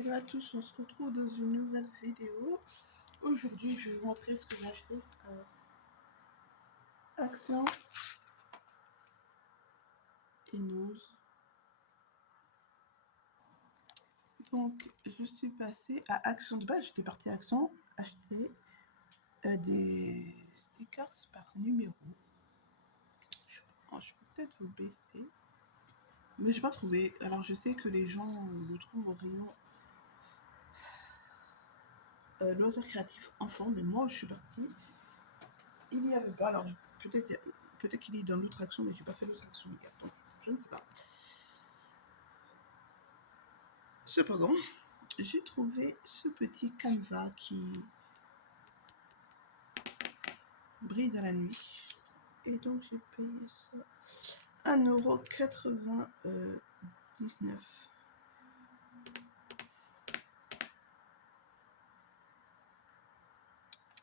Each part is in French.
Hello à tous, on se retrouve dans une nouvelle vidéo. Aujourd'hui, je vais vous montrer ce que j'ai acheté à Action et Nose. Donc, je suis passée à Action. De base, j'étais partie à Action acheter des stickers par numéro. Je peux peut-être vous baisser, mais j'ai pas trouvé. Alors, je sais que les gens le trouvent au rayon loisirs créatifs enfants, mais moi, je suis partie. Il n'y avait pas. Alors, peut-être qu'il est dans l'autre action, mais j'ai pas fait l'autre action hier, donc je ne sais pas. Cependant, j'ai trouvé ce petit canevas qui brille dans la nuit. Et donc, j'ai payé ça 1,99 €.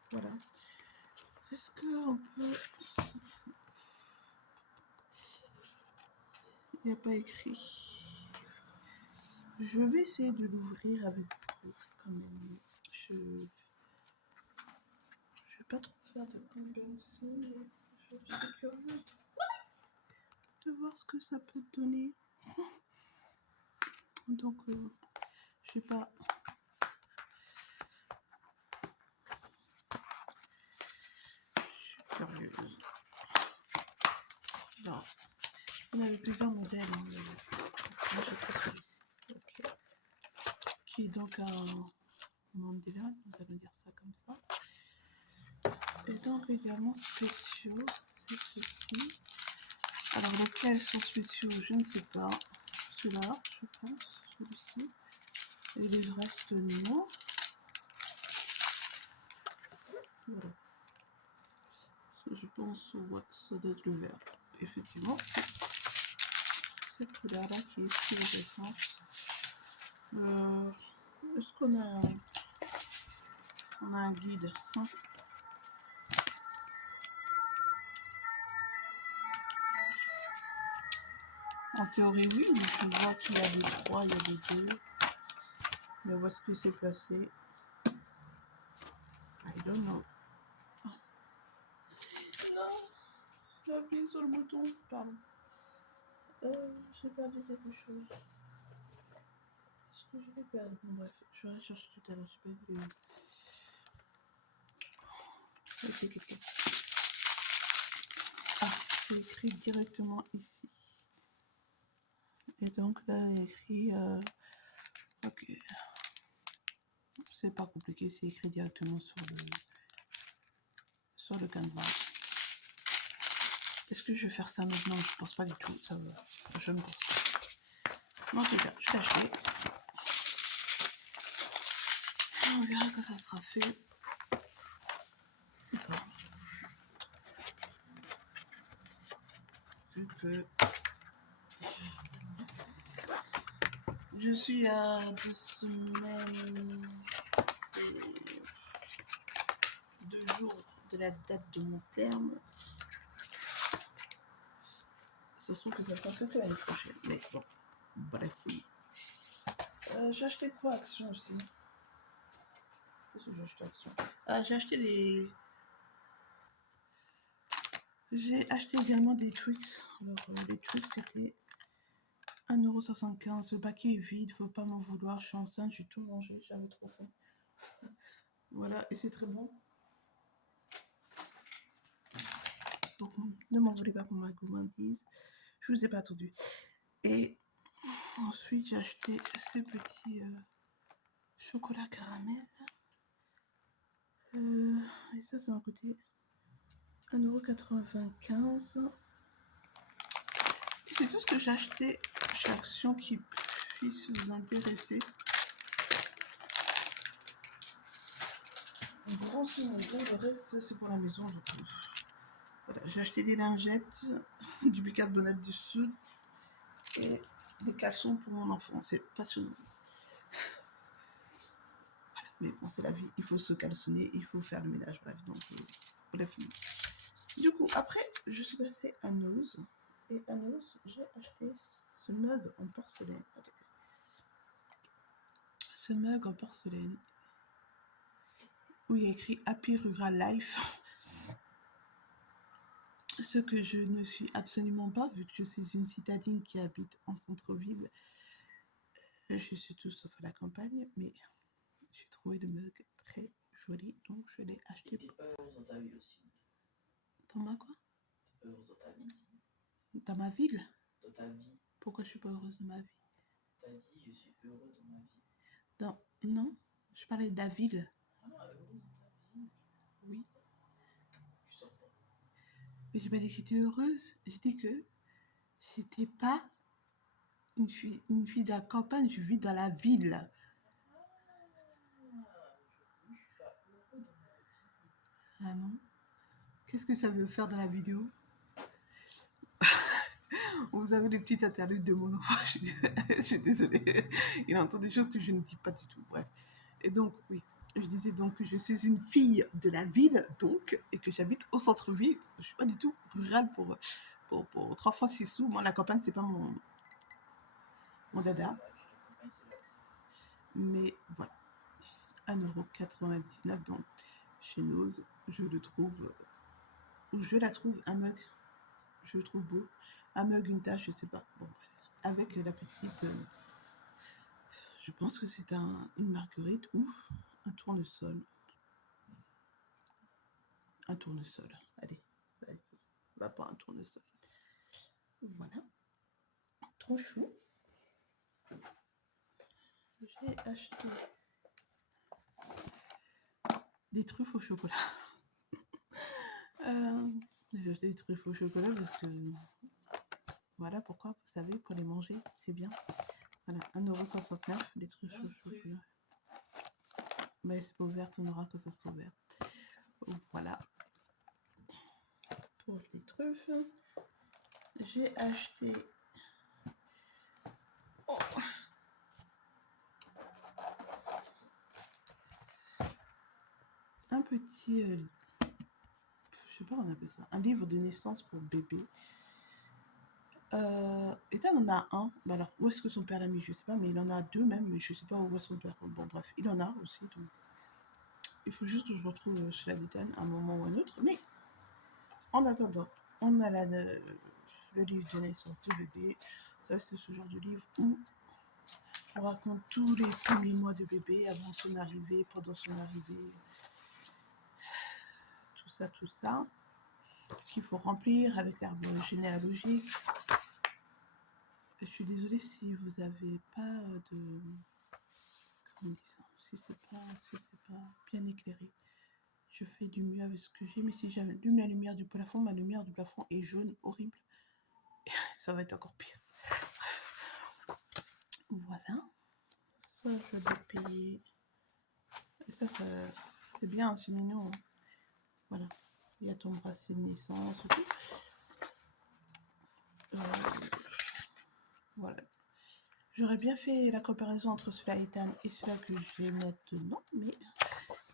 Voilà. Est-ce qu'on peut... Il n'y a pas écrit. Je vais essayer de l'ouvrir avec vous quand même. Je vais pas trop faire de unboxing, mais je suis curieuse de voir ce que ça peut donner. Donc, je sais pas. Je suis curieuse. Non. On avait plusieurs modèles. Moi, j'ai pris celui-ci. Okay. Qui est donc un Mandela, nous allons dire ça comme ça. Et donc également spéciaux, c'est ceci. Alors lesquels sont spéciaux, je ne sais pas. Celui-là, je pense, celui-ci. Et les restes non. Voilà. Je pense, ouais, ça doit être le vert. Effectivement, cette couleur-là qui est fluorescente. Est-ce qu'on a un guide, hein? En théorie, oui, mais tu vois qu'il y a des 3, il y a des 2. Mais où est-ce que c'est placé? I don't know. Oh. Non, j'ai appuyé sur le bouton, pardon. J'ai perdu quelque chose. Est-ce que je l'ai perdu? Bon, bref, je vais aller chercher tout à l'heure, j'ai pas vu. Ok, quelque chose. Ah, c'est écrit directement ici. Et donc là, il y a écrit... ok. C'est pas compliqué, c'est écrit directement sur le canevas. Est-ce que je vais faire ça maintenant? Je pense pas du tout. Ça va. Je ne pense pas. En tout cas, je l'ai acheté. On verra quand ça sera fait. Vu que je suis à 2 semaines et 2 jours de la date de mon terme. Ça se trouve que ça sera fait que l'année prochaine. Mais bon, bref, oui. J'ai acheté quoi Action aussi? Qu'est-ce que j'ai acheté Action? Ah, j'ai acheté les... J'ai acheté également des Twix. Alors, les Twix, c'était 1,75 €. Le paquet est vide, faut pas m'en vouloir. Je suis enceinte, j'ai tout mangé, j'avais trop faim. Voilà, et c'est très bon. Donc, ne m'en voulez pas pour ma gourmandise. Je vous ai pas attendu. Et ensuite, j'ai acheté ces petits chocolats caramel. Et ça m'a coûté 1,95 €. C'est tout ce que j'ai acheté chez Action qui puisse vous intéresser. Grosso modo, le reste c'est pour la maison. Donc, voilà, j'ai acheté des lingettes, du bicarbonate de soude et des caleçons pour mon enfant. C'est passionnant. Voilà, mais bon, c'est la vie. Il faut se caleçonner, il faut faire le ménage. Bref, donc bref. Du coup, après, je suis passée à Nose. Et à Nose, j'ai acheté ce mug en porcelaine. ce mug en porcelaine où il y a écrit Happy Rural Life, ce que je ne suis absolument pas vu que je suis une citadine qui habite en centre-ville. Je suis tout sauf à la campagne, mais j'ai trouvé le mug très joli, donc je l'ai acheté. T'es heureuse dans ta vie aussi. Dans ma quoi? T'es heureuse dans ta vie aussi. Dans ma ville? Dans ta vie. Pourquoi je suis pas heureuse dans ma vie? T'as dit je suis heureux dans ma vie. Non, je parlais de la ville. Ah, heureuse dans ta vie. Oui. Tu sors pas. Mais j'ai pas dit que j'étais heureuse. J'ai dit que j'étais pas une fille de la campagne, je vis dans la ville. Je suis pas heureux dans ma vie. Ah non? Qu'est-ce que ça veut faire dans la vidéo? Vous avez les petites interludes de mon enfant. Je suis désolée. Il entend des choses que je ne dis pas du tout. Bref. Et donc, oui. Je disais donc que je suis une fille de la ville, donc, et que j'habite au centre-ville. Je ne suis pas du tout rurale pour 3 fois 6 sous. Moi, la campagne, c'est pas mon dada. Mais voilà. 1,99 €. Donc, chez Nose, je le trouve, ou je la trouve, un mug. Je le trouve beau. Un mug, une tache, je sais pas. Bon, bref. Avec la petite. Je pense que c'est une marguerite ou un tournesol. Un tournesol. Allez, vas-y. Va pas un tournesol. Voilà. Trop chou. J'ai acheté des truffes au chocolat. J'ai acheté des truffes au chocolat parce que. Voilà pourquoi, vous savez, pour les manger, c'est bien. Voilà, 1,69 €, des truffes au chocolat. Mais c'est pas ouvert, on aura que ça sera ouvert. Voilà. Pour les truffes, j'ai acheté un petit, je sais pas comment on appelle ça, un livre de naissance pour bébé. Et là, on en a un. Bah alors, où est-ce que son père l'a mis? Je sais pas, mais il en a 2 même, mais je sais pas où est son père. Bon, bref, il en a aussi. Donc. Il faut juste que je retrouve chez la détaille à un moment ou un autre. Mais en attendant, on a le livre de naissance du bébé. Ça, c'est ce genre de livre où on raconte tous les premiers mois de bébé, avant son arrivée, pendant son arrivée. Tout ça. Qu'il faut remplir avec l'arbre généalogique. Je suis désolée si vous n'avez pas de... Comment on dit ça? Si c'est pas bien éclairé. Je fais du mieux avec ce que j'ai, mais si j'allume la lumière du plafond, ma lumière du plafond est jaune, horrible. Ça va être encore pire. Voilà. Ça, je vais payer. Et ça c'est bien, c'est mignon. Hein. Voilà. Il y a ton bracelet de naissance et tout. Voilà. J'aurais bien fait la comparaison entre celui-là et celui-là que j'ai maintenant, mais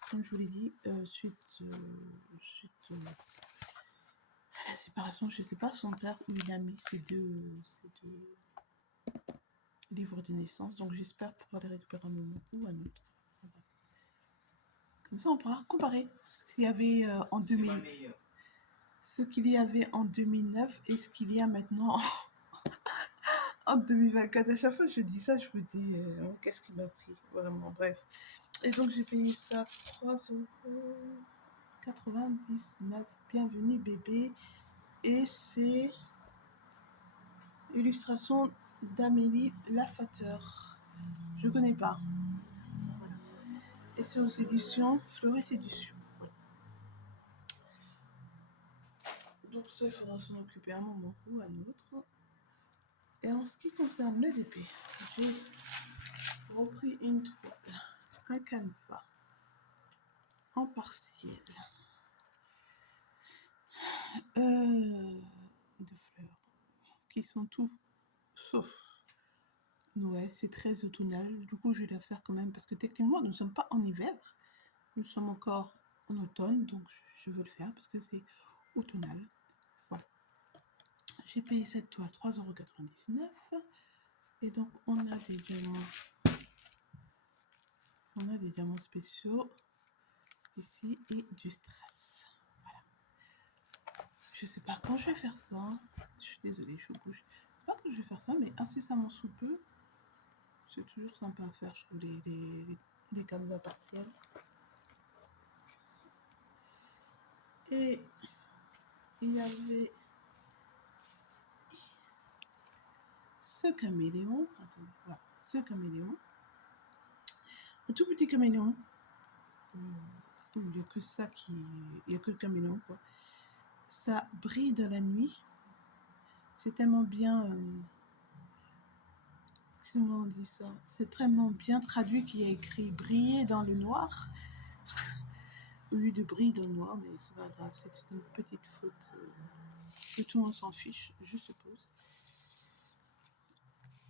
comme je vous l'ai dit, suite à la séparation, je ne sais pas son père où il a mis ces deux livres de naissance, donc j'espère pouvoir les récupérer un moment ou un autre. Comme ça, on pourra comparer ce qu'il y avait en 2000, ce qu'il y avait en 2009 et ce qu'il y a maintenant en 2024. À chaque fois que je dis ça, je me dis qu'est-ce qui m'a pris, vraiment, bref. Et donc j'ai payé ça 3,99 €. Bienvenue bébé. Et c'est illustration d'Amélie Lafateur. Je connais pas. Voilà. Et c'est aux éditions Fleuret Éditions. Voilà. Donc ça, il faudra s'en occuper un moment ou un autre. Et en ce qui concerne le DP, j'ai repris une toile, un canevas en partiel de fleurs qui sont tout sauf Noël. C'est très automnal. Du coup, je vais la faire quand même parce que techniquement, nous ne sommes pas en hiver. Nous sommes encore en automne, donc je veux le faire parce que c'est automnal. Voilà. J'ai payé cette toile 3,99 €. Et donc, on a des diamants On a des diamants spéciaux ici et du strass. Voilà. Je sais pas quand je vais faire ça. Je suis désolée, je bouge. Je sais pas quand je vais faire ça, mais incessamment sous peu. C'est toujours sympa à faire, je trouve, les canevas partiels. Et il y avait ce caméléon. Attendez, voilà, ce caméléon. Un tout petit caméléon. Il n'y a que ça qui. Il n'y a que le caméléon, quoi. Ça brille dans la nuit. C'est tellement bien. Comment on dit ça? C'est tellement bien traduit qu'il y a écrit briller dans le noir. Au lieu de briller dans le noir, mais c'est pas grave, c'est une petite faute. Que tout le monde s'en fiche, je suppose.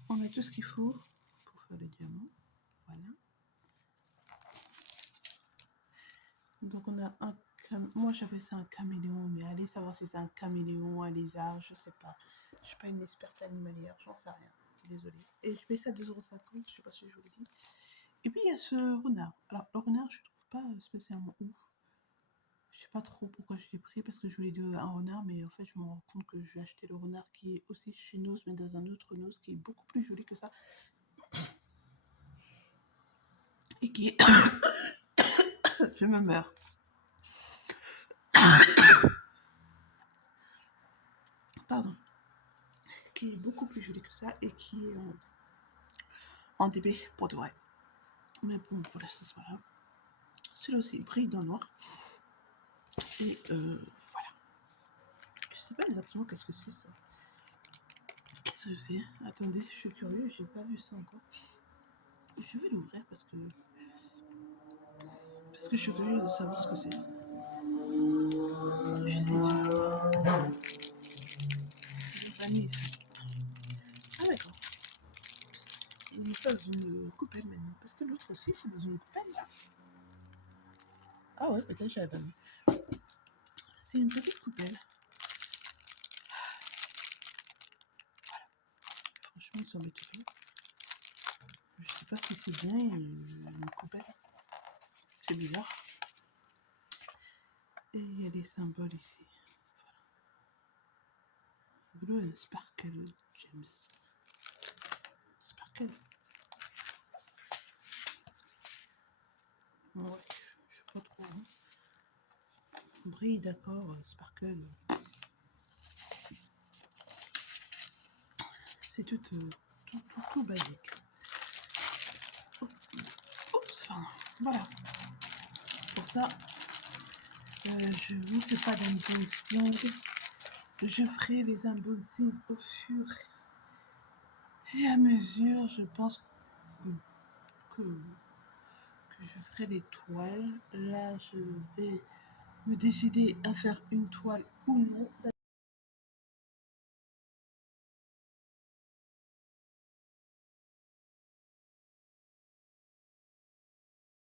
On a tout ce qu'il faut pour faire le diamant. Voilà. Donc on a un... Moi j'avais ça un caméléon, mais allez savoir si c'est un caméléon, un lézard, je sais pas. Je suis pas une experte animalière, j'en sais rien. Désolée. Et je paye ça 2,50 €, je sais pas si je vous le dis. Et puis il y a ce renard. Alors le renard, je trouve pas spécialement ouf. Je sais pas trop pourquoi je l'ai pris, parce que je voulais un renard, mais en fait je me rends compte que je vais acheter le renard qui est aussi chez Nose, mais dans un autre Nose qui est beaucoup plus joli que ça. Et qui est... je me meurs. Pardon. Qui est beaucoup plus joli que ça et qui est en DB pour de vrai. Mais bon, pour l'instant, c'est pas grave. Celui-là aussi, il brille dans le noir. Et voilà. Je sais pas exactement qu'est-ce que c'est ça. Qu'est-ce que c'est? Attendez, je suis curieux, j'ai pas vu ça encore. Je vais l'ouvrir parce que je suis curieuse de savoir ce que c'est. J'essaie de... vanille. Ah d'accord. Il n'est pas dans une coupelle maintenant. Parce que l'autre aussi, c'est dans une coupelle là. Ah ouais, peut-être j'avais pas vu. C'est une petite coupelle. Franchement, il s'embête toujours. Je sais pas si c'est bien une coupelle. C'est bizarre. Et il y a des symboles ici. Voilà. Glow and Sparkle Gems. Sparkle. Ouais, je sais pas trop. Hein. Brille, d'accord, Sparkle. C'est tout basique. Oups, pardon. Voilà. Pour ça, je ne vous fais pas d'unboxing. Je ferai les unboxings au fur et à mesure. Je pense que je ferai des toiles. Là, je vais me décider à faire une toile ou non.